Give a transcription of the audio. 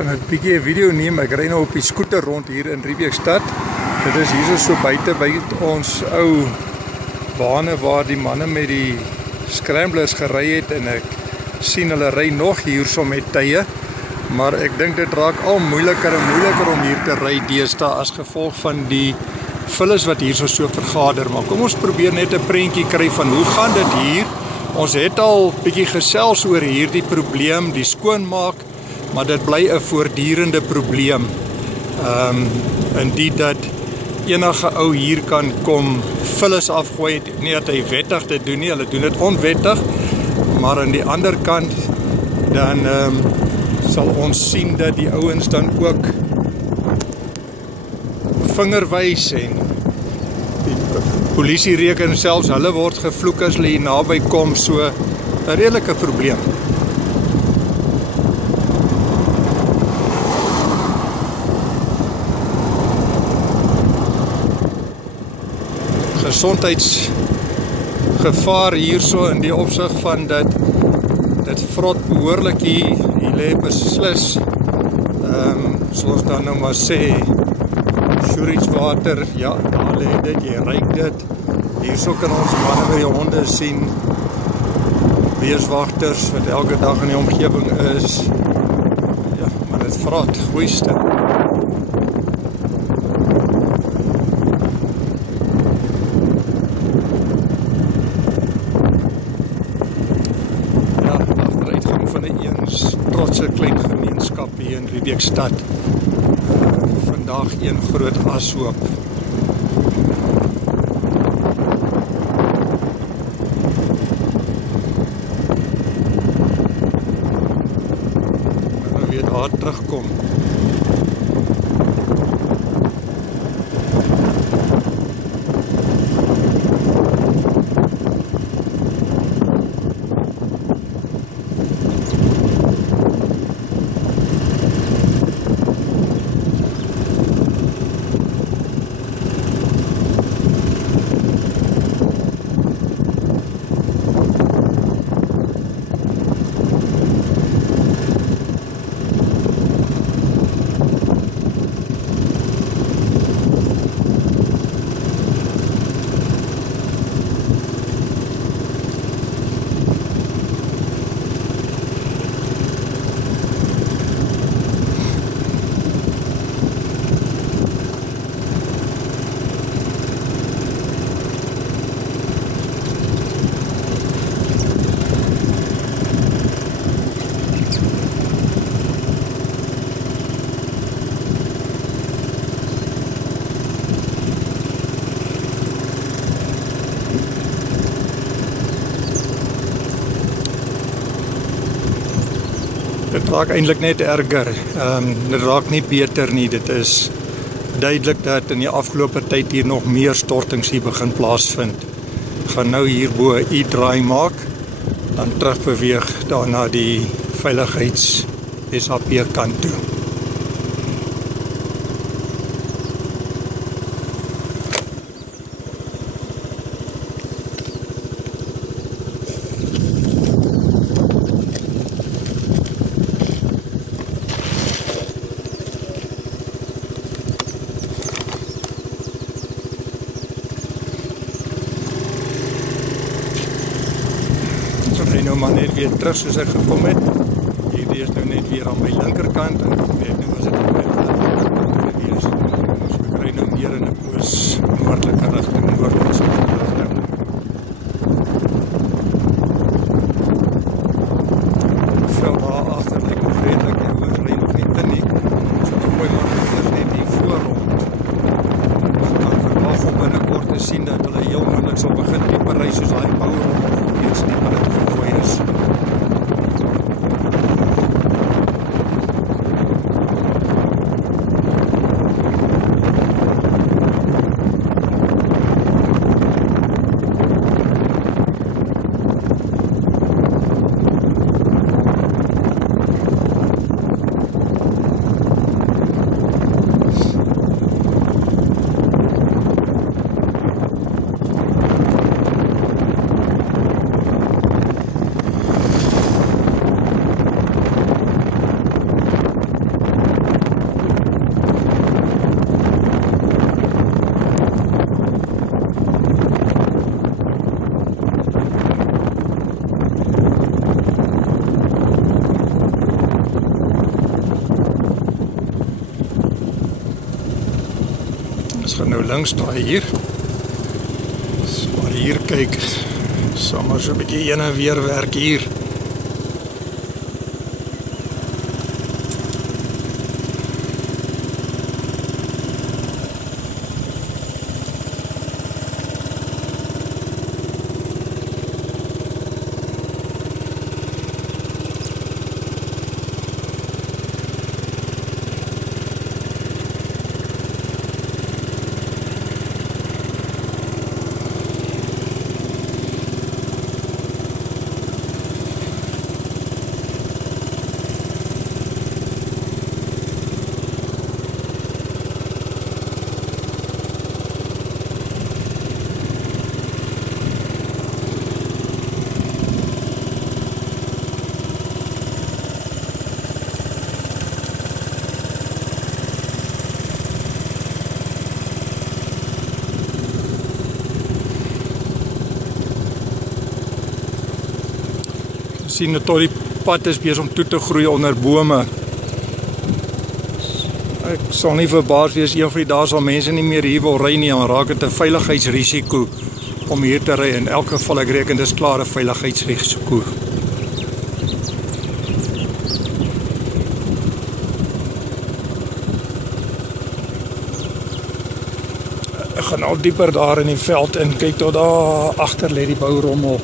gaan 'n bietjie 'n video neem. Ek ry nou op die skooter rond hier in Riebeeckstad. Dit is hier so buite by ons ou bane waar die manne met die scramblers gery het, en ek sien hulle ry nog hierso met tye, maar ek dink dit raak al moeiliker en moeiliker om hier te ry deesdae as gevolg van die vullis wat hierso so vergader. Maar kom ons probeer net 'n prentjie kry van hoe gaan dit hier. Ons het al bietjie gesels oor hierdie probleem, die skoonmaak, maar dit bly 'n voortdurende probleem. Indien dat enige ou hier kan kom vullis afgooi, nie dat hy wettig dit doen nie, hulle doen dit onwettig, maar aan die ander kant dan sal ons sien dat die ouens dan ook vingerwys, en die polisie reken selfs hulle word gevloek as hulle hier naby kom, so 'n redelike probleem. Gesondheidsgevaar hierso in die opsig van dat dit vrot behoorlik hier lê beslis, soos dan nou maar sê, Sjoerietswater, ja, daar lê dit, jy ruik dit. Hierso kan ons manne by die honde sien, weeswagters wat elke dag in die omgewing is. Ja, maar dit vrot, goeiste. Trotse klein gemeenskap hier in Riebeeckstad. Vandag een groot ashoop. En weer daar terugkom. Dit raak eintlik net erger, dit raak nie beter nie. Dit is duidelik dat in die afgelope tyd hier nog meer stortings hier begin plaasvind. Ek gaan nou hierbo 'n U-draai maak, dan terugbeweeg daarna die veiligheids SAP kant toe. Nou maar net weer terug soos ek gekom het. Hierdie is nou net weer aan my linkerkant, en net nou as dit weer is. So ek ry nou meer in 'n oos-noordelike rigting, noordwes rigting. Veel daar agter lyk nog redelik, die ouens ry nog nie in nie. So ek gooi maar net hier voor rond. So dan verwag om binnekort te sien dat hulle heel moontlik sal begin dieper ry, soos daai bou rond iets dieper te gooi is. gaan nou links draai hier. Maar hier kyk, sal maar so 'n bietjie heen en weer werk hier. Sien dat die pad is besig om toe te groei onder bome. Ek sal nie verbaas wees een van die dae sal mense nie meer hier wil ry nie, dan raak dit 'n veiligheidsrisiko om hier te ry. In elk geval ek reken dis klaar 'n veiligheidsrisiko. Ek gaan al dieper daar in die veld in, kyk tot daar agter lê die bourommel.